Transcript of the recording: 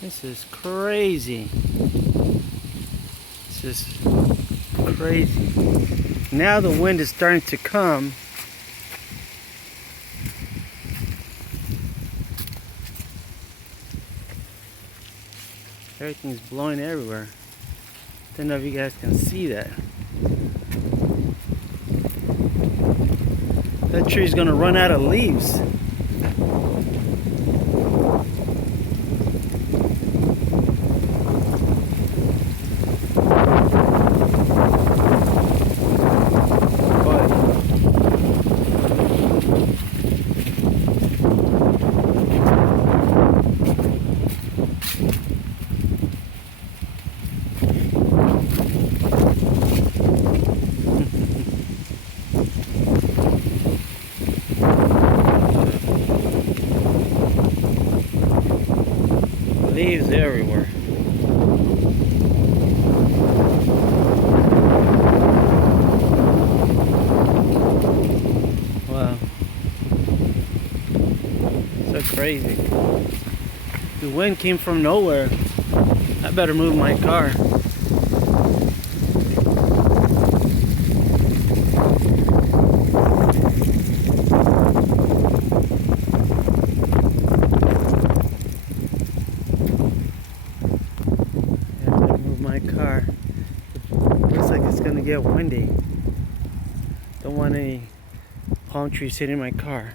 This is crazy. This is crazy. Now the wind is starting to come. Everything's blowing everywhere. Don't know if you guys can see that. That tree's gonna run out of leaves. Leaves everywhere. Wow. So crazy. The wind came from nowhere. I better move my car. Car. Looks like it's gonna get windy. Don't want any palm trees hitting my car.